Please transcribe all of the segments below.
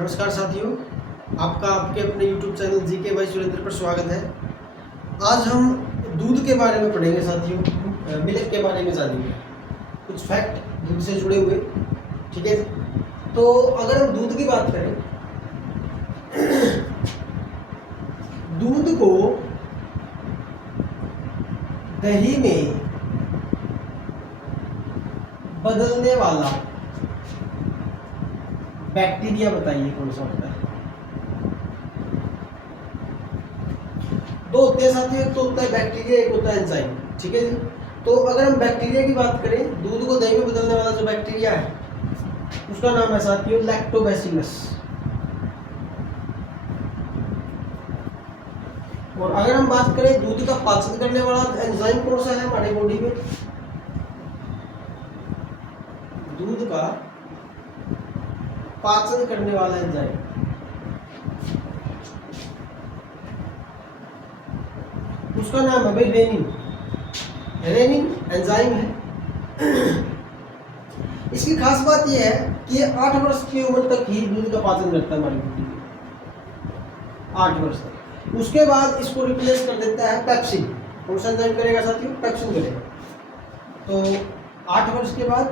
नमस्कार साथियों, आपका आपके अपने YouTube channel GK by Surendra पर स्वागत है। आज हम दूध के बारे में पढ़ेंगे साथियों, मिल्क के बारे में जानेंगे कुछ फैक्ट दूध से जुड़े हुए। ठीक है, तो अगर हम दूध की बात करें, दूध को दही में बदलने वाला बैक्टीरिया बताइए कौन सा होता है। दो होते हैं साथियों, एक तो होता है बैक्टीरिया, एक होता है एंजाइम। ठीक है जी, तो अगर हम बैक्टीरिया की बात करें, दूध को दही में बदलने वाला जो बैक्टीरिया है उसका नाम है साथियों लैक्टोबैसिलस। और अगर हम बात करें दूध का पाचन करने वाला एंजाइम कौन सा है हमारे बॉडी में, दूध का पाचन करने वाला एंजाइम उसका नाम है भाई रेनिन। रेनिन एंजाइम है। इसकी खास बात यह है कि ये 8 वर्ष की उम्र तक ही दूध का पाचन करता है हमारी बॉडी में, 8 वर्ष तक। उसके बाद इसको रिप्लेस कर देता है पेप्सिन। कौन सा एंजाइम करेगा साथियों? पेप्सिन करेगा। तो 8 वर्ष के बाद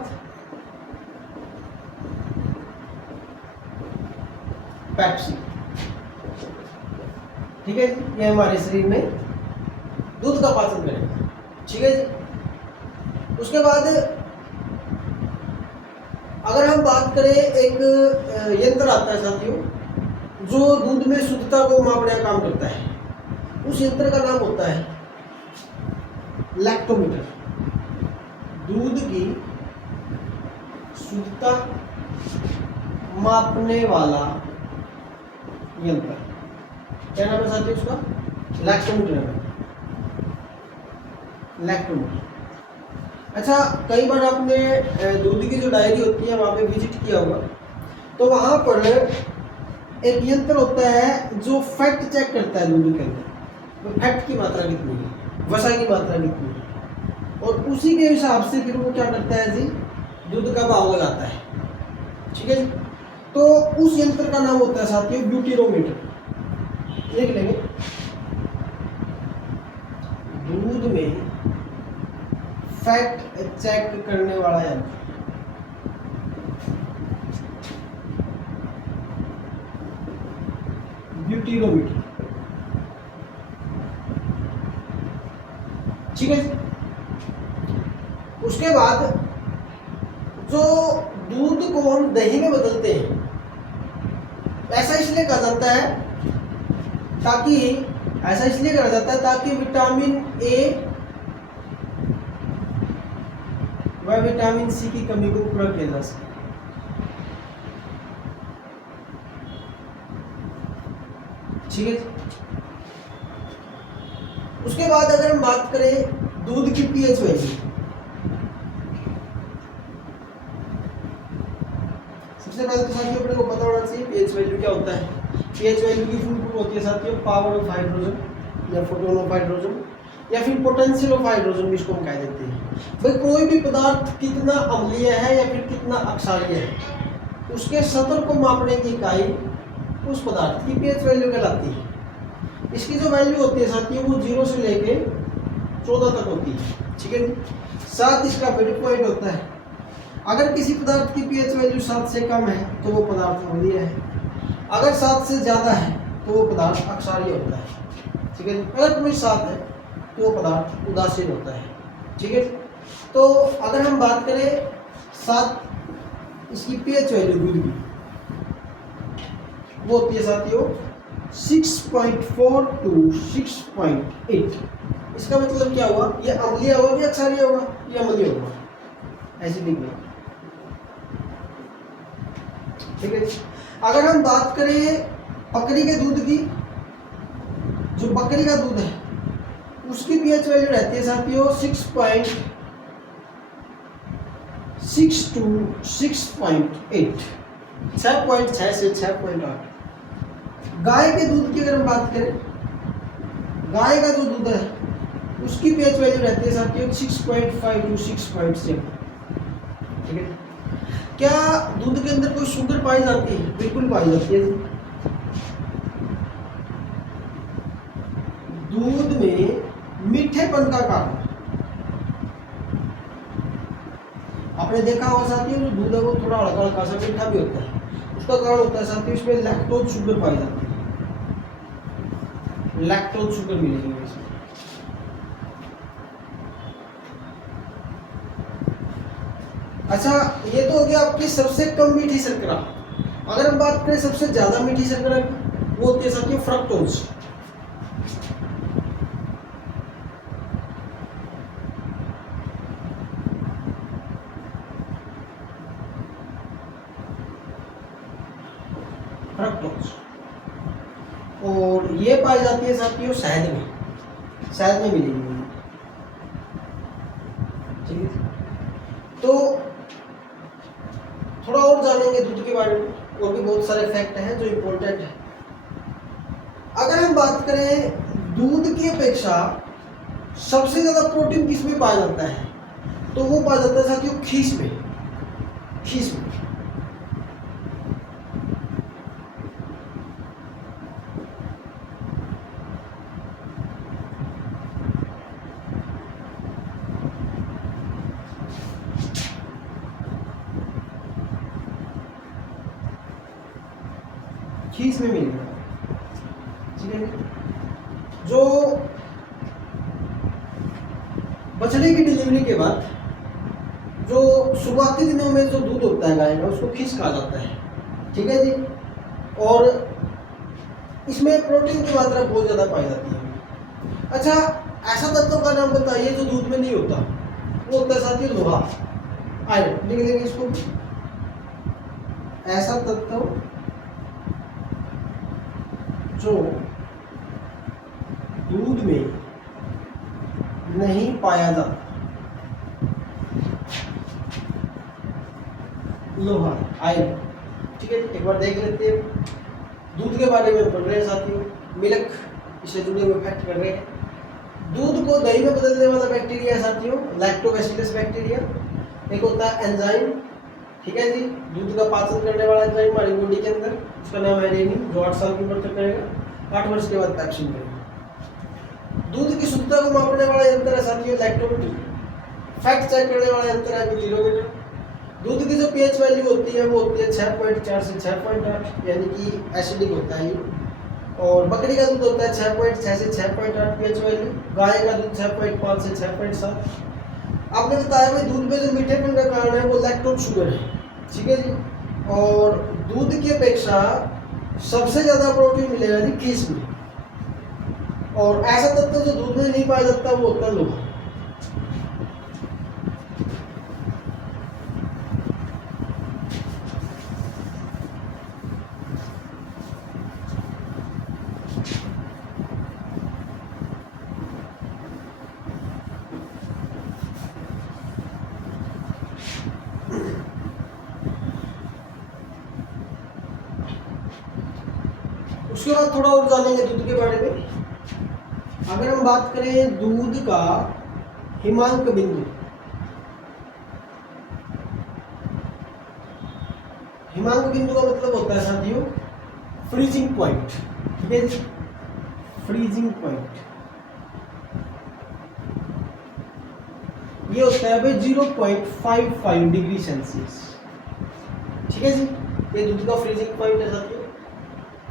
पेप्सिन, ठीक है, ये हमारे शरीर में दूध का पाचन करेगा। ठीक है जी, उसके बाद अगर हम बात करें, एक यंत्र आता है साथियों जो दूध में शुद्धता को मापने का काम करता है। उस यंत्र का नाम होता है लैक्टोमीटर। दूध की शुद्धता मापने वाला यंत्र, क्या नाम है साथियों उसका? लैक्टोमीटर है। लैक्टोमीटर। अच्छा, कई बार आपने दूध की जो डायरी होती है वहां पे विजिट किया होगा, तो वहां पर एक यंत्र होता है जो फैट चेक करता है दूध के अंदर, तो फैट की मात्रा कितनी है, वसा की मात्रा कितनी है, और उसी के हिसाब से फिर वो क्या करता है जी, दूध का भाव लगाता है। ठीक है जी, तो उस यंत्र का नाम होता है साथियों ब्यूटीरोमीटर। लिख लेंगे, दूध में फैट चेक करने वाला यंत्र, ब्यूटीरोमीटर। ठीक है, उसके बाद जो दूध को हम दही में बदलते हैं, ऐसा इसलिए कहा जाता है ताकि विटामिन ए व विटामिन सी की कमी को पूरा किया जा सके। ठीक है, उसके बाद अगर हम बात करें दूध की पीएच वैल्यू, सबसे पहले तो साथियों अपने को पता होना चाहिए पीएच वैल्यू क्या होता है। पीएच वैल्यू की फुल फॉर्म होती है साथियों पावर ऑफ हाइड्रोजन या फोटोन ऑफ हाइड्रोजन या फिर पोटेंशियल ऑफ हाइड्रोजन भी इसको हम कह देते हैं। भाई कोई भी पदार्थ कितना अम्लीय है या फिर कितना अक्षारीय है, उसके स्तर को मापने की इकाई उस पदार्थ की पीएच वैल्यू कहलाती है। इसकी जो वैल्यू होती है साथियों वो 0 से लेके 14 तक होती है। ठीक है, 7 इसका मिड पॉइंट होता है। अगर किसी पदार्थ की पीएच वैल्यू 7 से कम है तो वो पदार्थ अम्लीय है, अगर 7 से ज़्यादा है तो वो पदार्थ अक्षारीय होता है। ठीक है, अगर कोई 7 है तो वो पदार्थ उदासीन होता है। ठीक है, तो अगर हम बात करें 7 इसकी पीएच वैल्यू दूध की, वो होती है साथियों 6.4 to 6.8। इसका मतलब क्या हुआ, ये अम्लीय होगा कि अक्षारीय होगा? ये अम्लीय होगा, ऐसे लिख लें। ठीक है, अगर हम बात करें बकरी के दूध की, जो बकरी का दूध है उसकी पीएच वैल्यू रहती है साथियों 6.6 to 6.8, 6.6 से 6.8। गाय के दूध की अगर हम बात करें, गाय का जो दूध है उसकी पीएच वैल्यू रहती है साथियों 6.5 to 6.7। ठीक है, क्या दूध के अंदर कोई शुगर पाई जाती है? बिल्कुल पाई जाती है। दूध में मीठेपन का कारण आपने देखा होगा साथियों, जो दूध है वो थोड़ा हल्का हल्का सा मीठा भी होता है, उसका कारण होता है साथियों इसमें लैक्टोज शुगर पाई जाती है। लैक्टोज शुगर मिलेगी इसमें। अच्छा, ये तो हो गया आपकी सबसे कम मीठी शर्करा। अगर हम बात करें सबसे ज्यादा मीठी शर्करा की, वो होती है साथियों फ्रक्टोज। फ्रक्टोज, और ये पाई जाती है साथियों शहद में, शहद में मिलेगी। ठीक है, तो थोड़ा और जानेंगे दूध के बारे में, और भी बहुत सारे फैक्ट हैं जो इम्पोर्टेंट है। अगर हम बात करें दूध की अपेक्षा सबसे ज्यादा प्रोटीन किस में पाया जाता है, तो वो पाया जाता है साथियों खीस में। खीस में खीस में मिलेगा। ठीक है, जो बछड़े की डिलीवरी के बाद जो शुरुआती दिनों में जो दूध होता है गाय का, उसको खीस कहा जाता है। ठीक है जी, और इसमें प्रोटीन की मात्रा बहुत ज्यादा पाई जाती है। अच्छा, ऐसा तत्व का नाम बताइए जो दूध में नहीं होता, वो होता है साथियों लोहा, आयरन। लिख देंगे इसको, ऐसा तत्व जो दूध में नहीं पाया जाता, लोहा, आयरन। ठीक है, एक बार देख लेते हैं। दूध के बारे में पढ़ रहे हैं साथियों, मिल्क, इससे जुड़े हुए फैक्ट कर रहे हैं। दूध को दही में बदलने वाला बैक्टीरिया है साथियों लैक्टोबैसिलस बैक्टीरिया। एक होता है एंजाइम, ठीक है जी, दूध का पाचन करने वाला एंजाइम हमारी बॉडी के अंदर, उसका नाम है रेनिन, जो 8 साल की उम्र तक करेगा, 8 वर्ष के बाद पैक्सिन करेगा। दूध की शुद्धता को मापने वाला यंत्र है साथियों लैक्टोमीटर। फैक्ट चेक करने वाला यंत्र है मिलीमीटर। दूध की जो पीएच वैल्यू होती है वो होती है 6.4 से 6.8, यानी कि एसिडिक होता है ये। और बकरी का दूध होता है 6.6 से 6.8 पीएच वैल्यू, गाय का दूध 6.5 से 6.7। आपने बताया भाई दूध में जो मीठेपन का कारण है वो लैक्टोज शुगर है। ठीक है जी, और दूध की अपेक्षा सबसे ज्यादा प्रोटीन मिलेगा जी खीस में, और ऐसा तत्व जो दूध में नहीं पाया जाता वो होता है लोहा। उसके बाद थोड़ा और जानेंगे दूध के बारे में। अगर हम बात करें दूध का हिमांक बिंदु, हिमांक बिंदु का मतलब होता है साथियों फ्रीजिंग पॉइंट। ठीक है, फ्रीजिंग पॉइंट ये होता है भाई 0.55 डिग्री सेल्सियस। ठीक है जी, ये दूध का फ्रीजिंग पॉइंट है साथियों।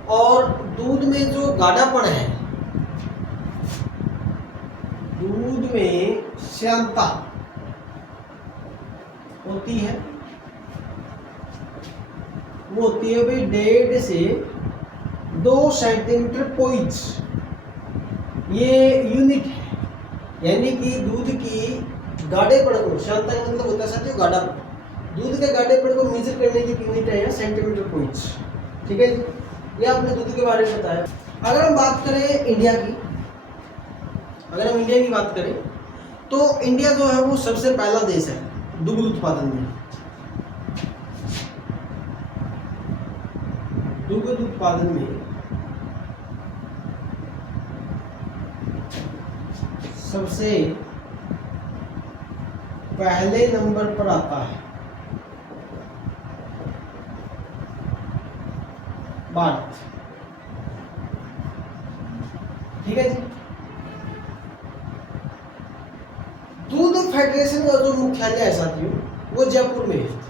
और दूध में जो गाढ़ापन है, दूध में श्यानता होती है, वो होती है भाई 1.5 से 2 सेंटीमीटर पोइज, ये यूनिट है। यानी कि दूध की गाढ़ेपन को, श्यानता का मतलब होता है साथियों गाढ़ापन, दूध के गाढ़ेपन को मेजर करने की यूनिट है या सेंटीमीटर पोइज। ठीक है जी, ये आपने दूध के बारे में बताया। अगर हम बात करें इंडिया की, अगर हम इंडिया की बात करें तो इंडिया जो है वो सबसे पहला देश है दुग्ध उत्पादन में। दुग्ध उत्पादन में सबसे पहले नंबर पर आता है भारत। ठीक है जी। दूध फेडरेशन का जो मुख्यालय है साथियों वो जयपुर में है।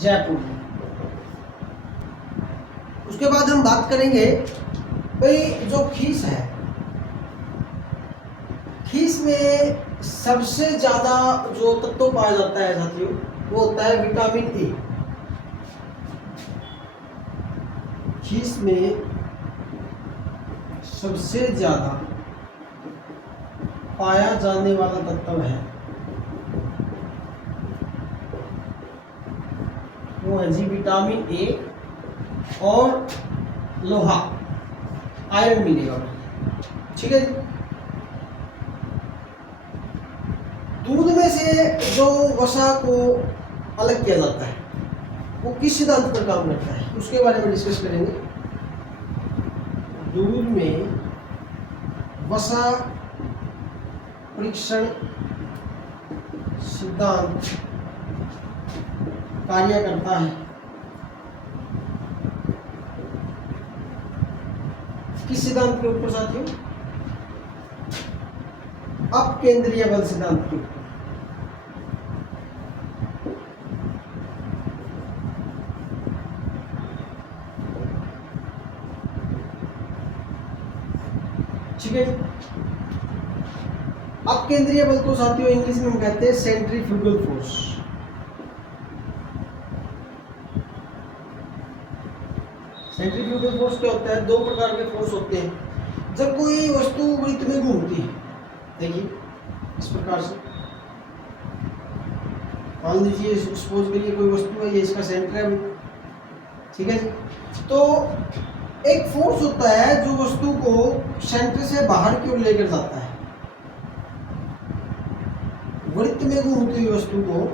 जयपुर में। उसके बाद हम बात करेंगे भाई जो खीस है, खीस में सबसे ज्यादा जो तत्व पाया जाता है साथियों वो होता है विटामिन ए। खीस में सबसे ज्यादा पाया जाने वाला तत्व है वो है जी विटामिन ए और लोहा, आयरन मिलेगा। ठीक है जी। दूध में से जो वसा को अलग किया जाता है वो किस सिद्धांत पर काम करता है उसके बारे में डिस्कस करेंगे। दूध में वसा परीक्षण सिद्धांत कार्य करता है। किस सिद्धांत के ऊपर साथियों? अपकेंद्रीय बल सिद्धांत के ऊपर। ठीक है। अपकेंद्रीय बल को साथियों इंग्लिश में हम कहते हैं सेंट्रीफ्यूगल फोर्स। सेंट्रीफ्यूगल फोर्स क्या होता है? दो प्रकार के फोर्स होते हैं। जब कोई वस्तु वृत्त में घूमती है, देखिए इस प्रकार से, मान लीजिए सपोज करिए कोई वस्तु है, ये इसका सेंटर है। ठीक है जी। तो एक फोर्स होता है जो वस्तु को सेंटर से बाहर की ओर लेकर जाता है। वृत्त में घूमती हुई वस्तु को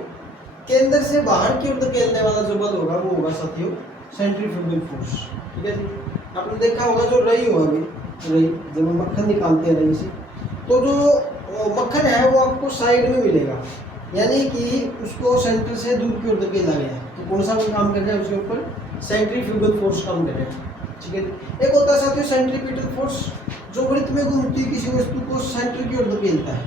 केंद्र से बाहर की ओर धकेलने वाला जो बल होगा वो होगा साथियों सेंट्रीफ्यूगल फोर्स। ठीक है जी। आपने देखा होगा जो रही होगा अभी, रही जब हम मक्खन निकालते हैं रही से, तो जो मक्खन है वो आपको साइड में मिलेगा, यानी कि उसको सेंटर से दूर की ओर धकेला गया। तो कौन सा काम कर रहा है उसके ऊपर? सेंट्रीफ्यूगल फोर्स काम कर रहा है। ठीक है। एक होता है साथियों सेंट्रीपिटल फोर्स, जो वृत्त में घूमती किसी वस्तु को सेंटर की ओर धकेलता है,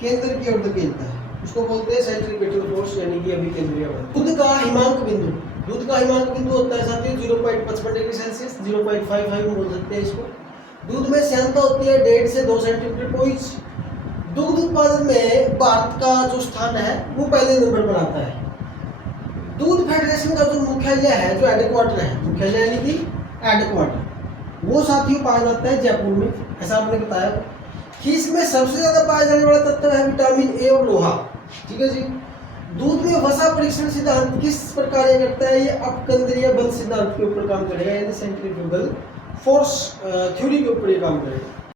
केंद्र की ओर धकेलता है, उसको बोलते हैं सेंट्रीपिटल फोर्स, यानी कि अभी केंद्रीय बल। दूध का हिमांक बिंदु, दूध का हिमांक बिंदु होता है साथियों 0.55 डिग्री सेल्सियस, 0.55 बोल सकते हैं इसको। दूध में श्यानता होती है 1.5 से 2 सेंटीमीटर पॉइंट्स। दूध उत्पादन में भारत का जो स्थान है वो पहले नंबर पर आता है। दूध फेडरेशन का जो मुख्यालय है, जो हेडक्वार्टर है, मुख्यालय यानी कि हेडक्वार्टर, वो साथियों पाया जाता है जयपुर में, ऐसा आपने बताया। खीस में सबसे ज्यादा पाया जाने वाला तत्व है विटामिन ए और लोहा। ठीक है जी। दूध में वसा परीक्षण सिद्धांत किस प्रकार करता है? ये अपकेंद्रीय बल सिद्धांत के ऊपर काम करेगा, यानी सेंट्रीफ्यूगल फोर्स थ्योरी के ऊपर ये काम करेगा।